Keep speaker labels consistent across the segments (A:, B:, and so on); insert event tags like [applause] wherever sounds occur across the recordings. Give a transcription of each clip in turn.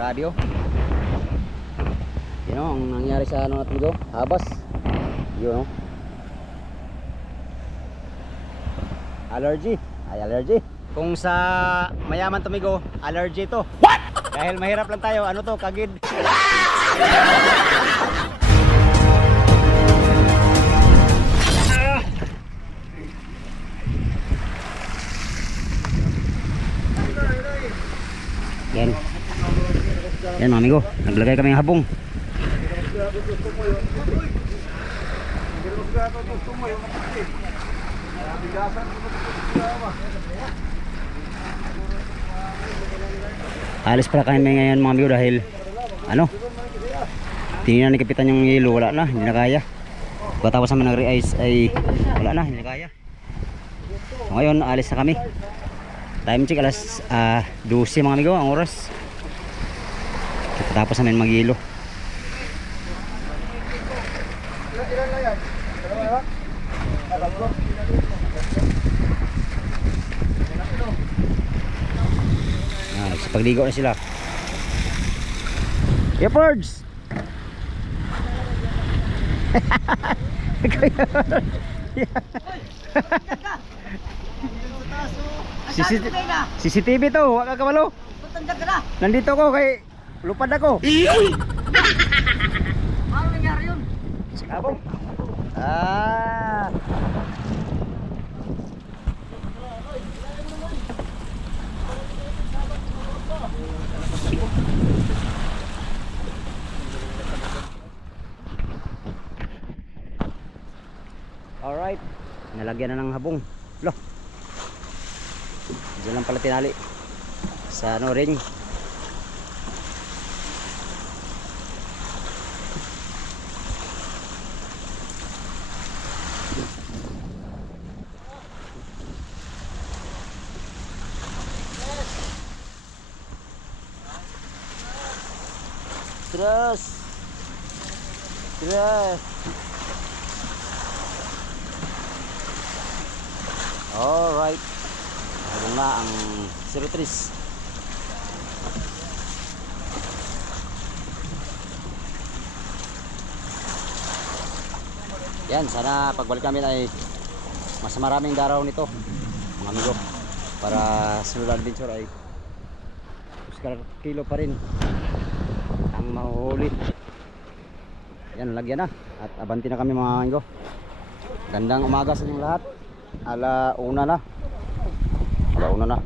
A: Oh. Yun oh, ang nangyari sa ano natin go, habas. Yun oh. Allergy. Ay, allergy. Kung sa mayaman tumigo, allergy to. What? [laughs] Dahil mahirap lang tayo, ano to, kagid. Yan. Yan mga amigo, naglagay kami ng habong. Alis pala kami ngayon mga amigo dahil ano? Tingnan ni kapitan yung yelo, wala na, hindi na kaya. Pagkatapos naman nag-re-ice ay wala na, hindi na kaya. So, ngayon, alis na kami. Time check alas ah, 12 mga amigo ang oras. Pagkatapos namin maghilo. Ah, nagsipagligo na sila. Leopards! CCTV, CCTV to, wag ka kabalo. Na. Nandito ko kay lupad ako. Paano nangyari yun? Abong. Ah. Alright. Nalagyan na ng habong. Lo. Diyan lang pala tinali. Sa ano ring. Terus. Alright. Habang na ang 03. Yan, sana pagbalik namin ay mas maraming daraw nito mga amigo para sunod adventure ay Oscar kilo pa rin ang mahuhuli yan lagyan na at abanti na kami mga amigo gandang umaga sa inyong lahat ala una na ala una na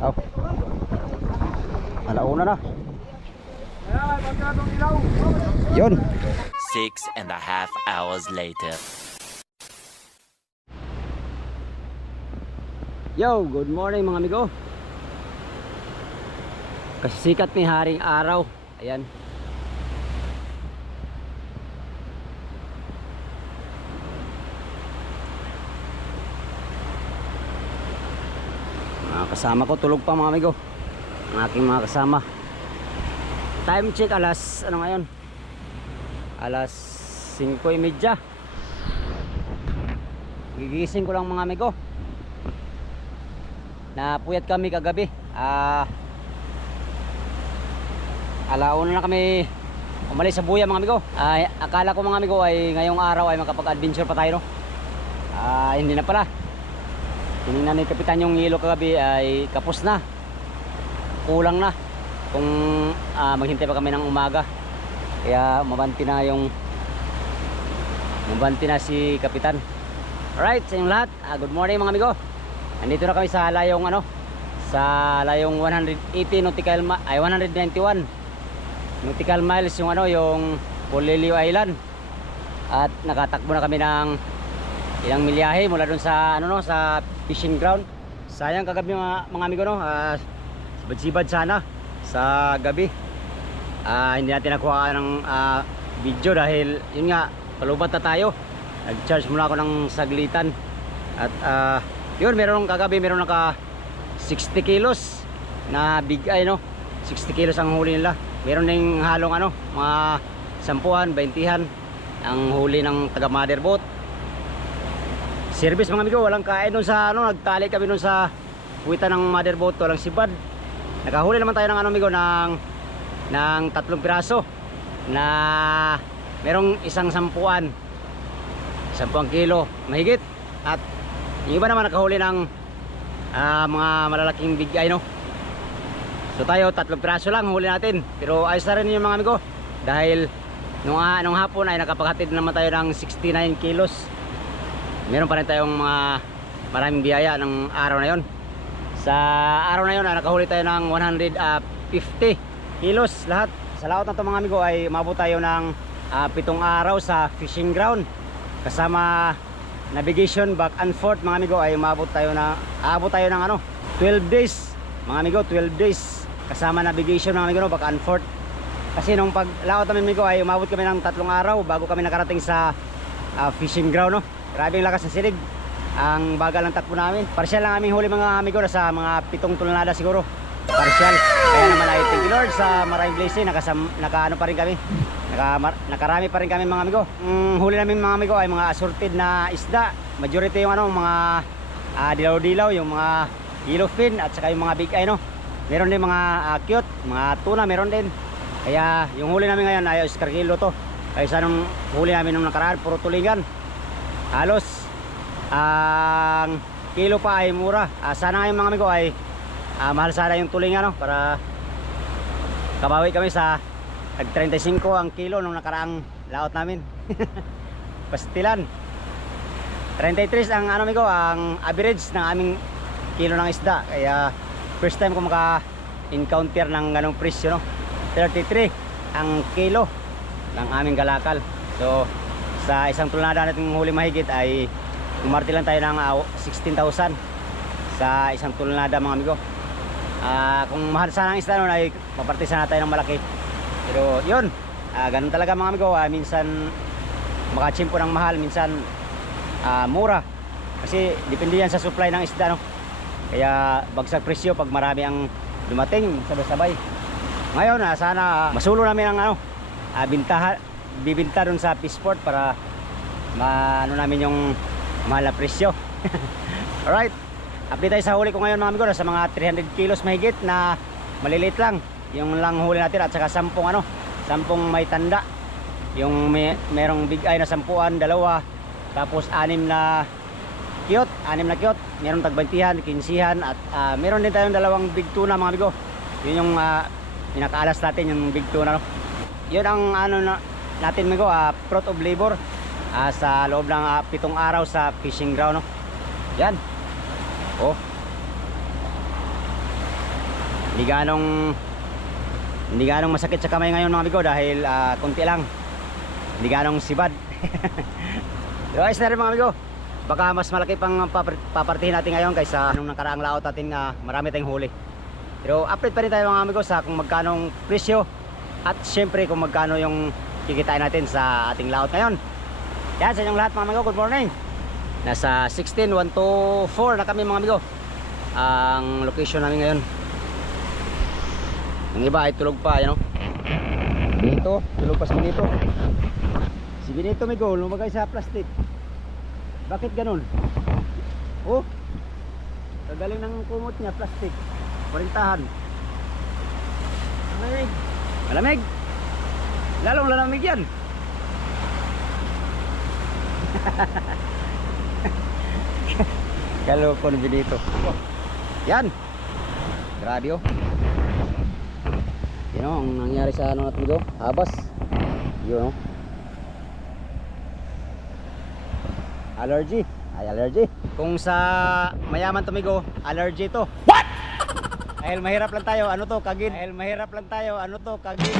A: oh. ala una na yun Six and a half hours later. Yo, good morning mga amigo. Kasi sikat ni haring araw. Ayan. Kasama ko tulog pa mga amigo. Ang aking mga kasama. Time check alas ano ngayon? Alas 5:30. Gigising ko lang mga amigo. Napuyat kami kagabi. Ah Alauna na kami umalis sa buya mga amigo. Ay, akala ko mga amigo ay ngayong araw ay makapag-adventure pa tayo no. Ah, hindi na pala. Tinignan ni kapitan yung yelo kagabi ay kapos na. Kulang na. Kung ah, maghintay pa kami ng umaga. Kaya mabanti na yung mabanti na si kapitan. Alright, sa inyong lahat. Ah, good morning mga amigo. Nandito na kami sa layong ano sa layong 180 nautical ay 191 nautical miles yung ano yung Polilio Island at nakatakbo na kami ng ilang milyahe mula dun sa ano no sa fishing ground. Sayang kagabi mga, mga amigo no? Uh, sibad sana sa gabi. Ah, hindi natin nakuha ng ah, video dahil yun nga palubat na tayo. Nag-charge muna ako ng saglitan. At ah, yun meron kagabi meron naka 60 kilos na big ay no? 60 kilos ang huli nila. Meron ding halong ano mga sampuhan, 20han ang huli ng taga mother boat service mga amigo. Walang kain dun sa ano nagtali kami dun sa puwitan ng mother boat. Walang sibad. Nakahuli naman tayo ng ano amigo ng ng tatlong piraso na merong isang sampuan. Sampuang kilo mahigit. At yung iba naman nakahuli ng ah, mga malalaking bigay no? So tayo tatlong piraso lang huli natin. Pero ayos na rin yung mga amigo. Dahil nung, ah, nung hapon ay nakapaghatid naman tayo ng 69 kilos meron pa rin tayong mga maraming biyaya ng araw na yon sa araw na yon ah, nakahuli tayo ng 150 kilos. Lahat sa laot na mga amigo ay umabot tayo ng ah, pitong araw sa fishing ground. Kasama navigation back and forth mga amigo ay umabot tayo na aabot tayo ng ano 12 days. Mga amigo 12 days. Kasama navigation mga amigo no, back and forth. Kasi nung paglaot namin amigo ay umabot kami ng tatlong araw bago kami nakarating sa ah, fishing ground no grabe yung lakas ng silig. Ang bagal ng takbo namin. Partial lang aming huli mga amigo nasa mga pitong tulnada siguro. Partial. Kaya naman ay thank you Lord sa maraming blessing. Nakasam, naka ano pa rin kami? Naka, mar- nakarami pa rin kami mga amigo. Mm, huli namin mga amigo ay mga assorted na isda. Majority yung ano mga ah, dilaw-dilaw yung mga yellowfin at saka yung mga big eye no? Meron din mga ah, cute mga tuna meron din. Kaya yung huli namin ngayon ay Oscar Kilo to. Kaysa nung huli namin nung nakaraan puro tulingan halos ang kilo pa ay mura. Ah, sana ngayon mga amigo ay ah, mahal sana yung tulingan no? Para kabawi kami sa nag 35 ang kilo nung nakaraang laot namin. [laughs] Pastilan. 33 ang ano amigo ang average ng aming kilo ng isda. Kaya first time ko maka encounter ng ganong presyo no? 33 ang kilo ng aming galakal. So sa isang tulnada natin huli mahigit ay umarte lang tayo ng ah, 16,000 sa isang tulnada mga amigo. Ah, kung mahal sana ang isda nun ay paparte sana tayo ng malaki. Pero yun ah, ganun talaga mga amigo. Ah, minsan makachimpo ng mahal minsan ah, mura. Kasi depende yan sa supply ng isda no? Kaya bagsak presyo pag marami ang dumating sabay-sabay. Ngayon ah, sana masulo namin ang ano ah, bintaha, bibinta dun sa Peaceport para maano namin yung mahal na presyo. [laughs] Alright update tayo sa huli ko ngayon mga amigo sa mga 300 kilos mahigit na maliliit lang. Yung lang huli natin at saka sampung ano sampung may tanda. Yung may, merong big eye na sampuan dalawa. Tapos anim na cute anim na cute meron tagbantihan kinsihan at ah, meron din tayong dalawang big tuna mga amigo. Yun yung uh, pinakaalas natin yung big tuna no? yun ang ano na, natin amigo ah, fruit of labor ah, sa loob ng ah, pitong araw sa fishing ground no? yan. Oh. Hindi ganong hindi ganong masakit sa kamay ngayon mga amigo dahil ah, konti lang. Hindi ganong sibad. [laughs] Ayos na rin mga amigo. Baka mas malaki pang papar- papartihin natin ngayon kaysa nung nakaraang laot natin na marami tayong huli. Pero update pa rin tayo mga amigo sa kung magkano presyo at syempre kung magkano yung kikitain natin sa ating laot ngayon. Yan sa inyong lahat mga amigo good morning. Nasa 16124 na kami mga amigo. Ang location namin ngayon. Yung iba ay tulog pa yan o Benito tulog pa si Benito si Benito may goal lumagay sa plastic. Bakit ganun? Oh kagaling ng kumot niya plastic. Kurintahan malamig. Malamig lalong lalamig yan [laughs] Kaloko ng Benito. Yan. Grabe oh. Yan oh, ang nangyari sa ano natin go. Habas. Yun oh. Allergy. Ay, allergy. Kung sa mayaman tumigo, allergy to. What? Dahil mahirap lang tayo, ano to, kagin. Dahil mahirap lang tayo, ano to, kagin. [laughs]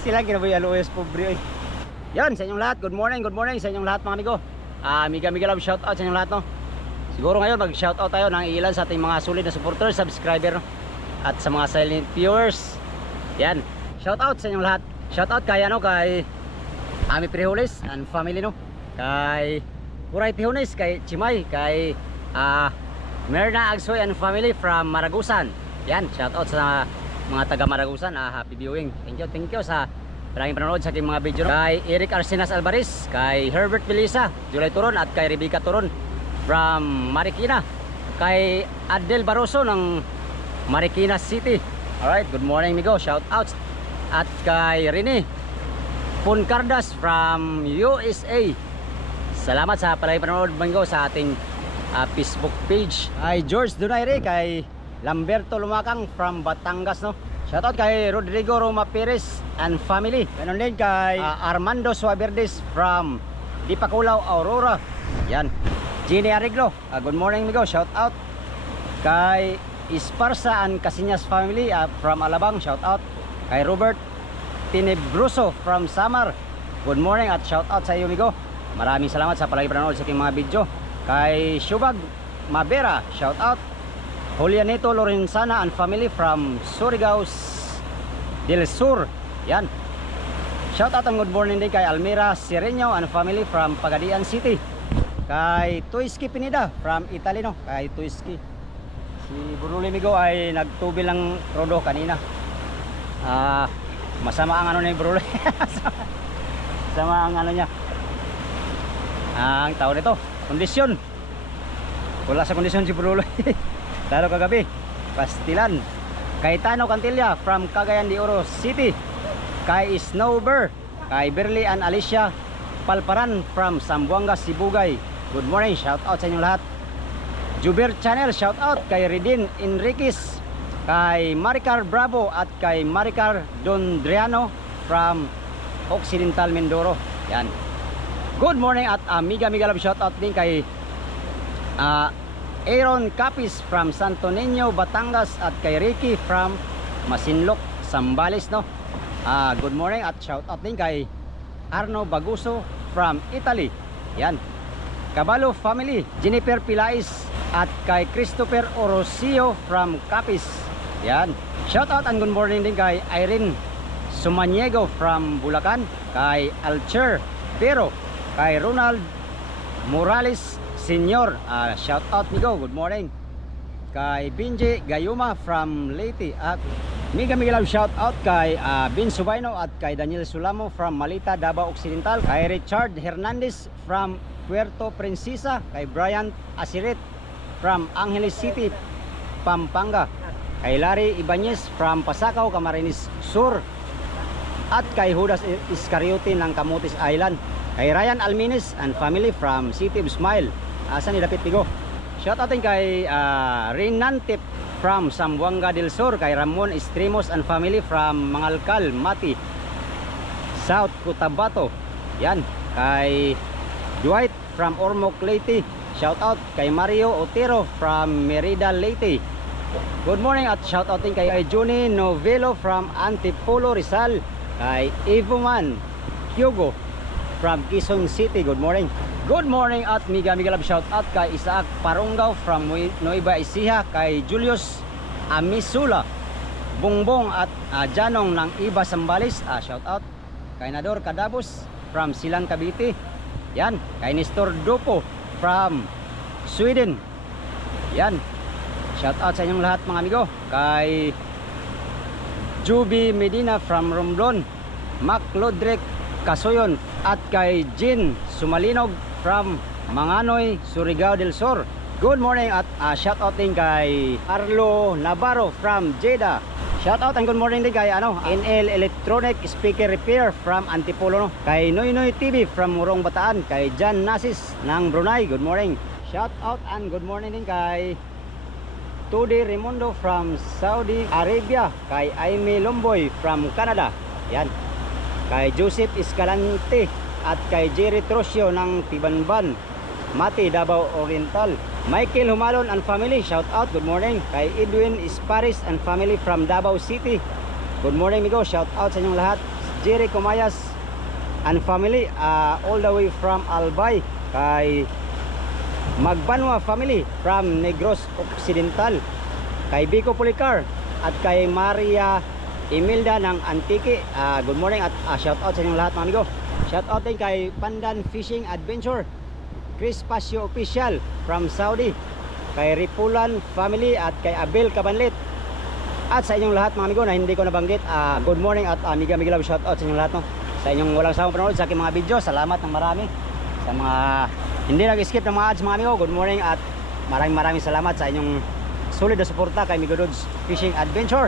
A: Sila ginaboy aloes pobre. Yan, sa inyong lahat. Good morning, good morning sa inyong lahat mga amigo. Ah, amiga amiga love shout out sa inyong lahat no. Siguro ngayon mag shout out tayo ng ilan sa ating mga solid na supporters, subscriber no? at sa mga silent viewers. Yan. Shout out sa inyong lahat. Shout out kay ano kay Ami Prihulis and family no. Kay Uray Pihunis, kay Chimay, kay ah Merna Agsoy and family from Maragusan. Yan, shout out sa mga taga Maragusan. Ah, happy viewing. Thank you, thank you sa Maraming panonood sa aking mga video. Kay Eric Arsenas Alvarez, kay Herbert Belisa, July Turon at kay Rebecca Turon from Marikina. Kay Adel Barroso ng Marikina City. Alright, good morning Migo. Shout outs. At kay Rene Puncardas from USA. Salamat sa palagi panonood Migo sa ating ah, Facebook page. Kay George Donaire, kay Lamberto Lumakang from Batangas no. Shoutout kay Rodrigo Roma Perez and family. Ganon din kay ah, Armando Suaverdes from Dipakulaw, Aurora. Yan. Gini Arreglo. Ah, good morning Migo. Shout out kay Esparza and Casinas family ah, from Alabang. Shout out kay Robert Tinebruso from Samar. Good morning at shout out sa iyo Migo. Maraming salamat sa palagi panonood sa aking mga video. Kay Shubag Mabera, shout out. Julianito Lorenzana and family from Surigao del Sur. Yan. Shout out and good morning din kay Almira Sireño and family from Pagadian City. Kay Tuiski Pinida from Italy no. Kay Tuiski. Si Bruli Migo ay nagtubil ng rodo kanina. Ah, masama ang ano ni Bruli. [laughs] Sama ang ano niya. Ang tao nito, kondisyon. Wala sa kondisyon si Brulo. [laughs] Lalo kagabi, Pastilan. Kay Tano Cantilla from Cagayan de Oro City. Kay Snowber. Kay Berly and Alicia Palparan from Sambuanga, Sibugay. Good morning, shout out sa inyong lahat. Juber Channel, shout out kay Redin Enriquez, kay Maricar Bravo at kay Maricar Dondriano from Occidental Mindoro. Yan. Good morning at amiga amiga love shout out din kay ah, Aaron Capis from Santo Niño, Batangas at kay Ricky from Masinloc, Sambales no. Ah, good morning at shout out din kay Arno Baguso from Italy. Yan. Cabalo family, Jennifer Pilais at kay Christopher Orosio from Capis. Yan. Shout out and good morning din kay Irene Sumaniego from Bulacan, kay Alcher Pero, kay Ronald Morales Senior. Ah, shout out Migo, good morning. Kay Binji Gayuma from Leyte at Miga Miguel shout out kay ah, Bin Subaino at kay Daniel Sulamo from Malita, Davao Occidental. Kay Richard Hernandez from Puerto Princesa. Kay Brian Asiret from Angeles City, Pampanga. Kay Larry Ibanez from Pasakaw, Camarines Sur. At kay Judas Iscariote ng Camotes Island. Kay Ryan Alminis and family from City of Smile. Asa ni Dapit Pigo. Shout out din kay uh, Renantip from Sambuanga del Sur. Kay Ramon Estremos and family from Mangalkal, Mati. South Cotabato. Yan. Kay Dwight from Ormoc, Leyte. Shout out kay Mario Otero from Merida, Leyte. Good morning at shout kay Juni Novelo from Antipolo, Rizal. Kay Evo Man Hugo from Quezon City. Good morning. Good morning at Miga Miga Love shout out kay Isaac Parunggaw from Nueva Ecija. Kay Julius Amisula. Bongbong at ah, Janong ng Iba Sambales. Ah, shout out. Kay Nador Kadabos from Silang Cavite. Yan. Kay Nestor Dupo from Sweden. Yan. Shout out sa inyong lahat mga amigo. Kay Juby Medina from Romblon. Mac Lodrek Kasoyon at kay Jin Sumalinog from Manganoy, Surigao del Sur. Good morning at ah, shout out din kay Arlo Navarro from Jeddah. Shout out and good morning din kay ano, NL Electronic Speaker Repair from Antipolo. No? Kay Noy Noy TV from Murong Bataan. Kay Jan Nasis ng Brunei. Good morning. Shout out and good morning din kay Tudi Raimundo from Saudi Arabia. Kay Aimee Lomboy from Canada. Yan. Kay Joseph Escalante at kay Jerry Trosio ng Tibanban. Mati, Davao Oriental. Michael Humalon and family, shout out, good morning. Kay Edwin Isparis and family from Davao City. Good morning, migo. Shout out sa inyong lahat. Jerry Comayas and family, ah, all the way from Albay. Kay Magbanwa family from Negros Occidental. Kay Bico Policar at kay Maria Imelda ng Antique. Ah, good morning at ah, shout out sa inyong lahat mga amigo. Shout out din kay Pandan Fishing Adventure. Chris Pasio Official from Saudi. Kay Ripulan family at kay Abel Cabanlet. At sa inyong lahat mga amigo na hindi ko nabanggit, ah, good morning at amiga amiga love shout out sa inyong lahat no. Sa inyong walang sawang panonood sa aking mga video, salamat ng marami sa mga hindi nag-skip ng mga ads mga amigo. Good morning at maraming maraming salamat sa inyong solid na suporta kay Migo Dudes Fishing Adventure.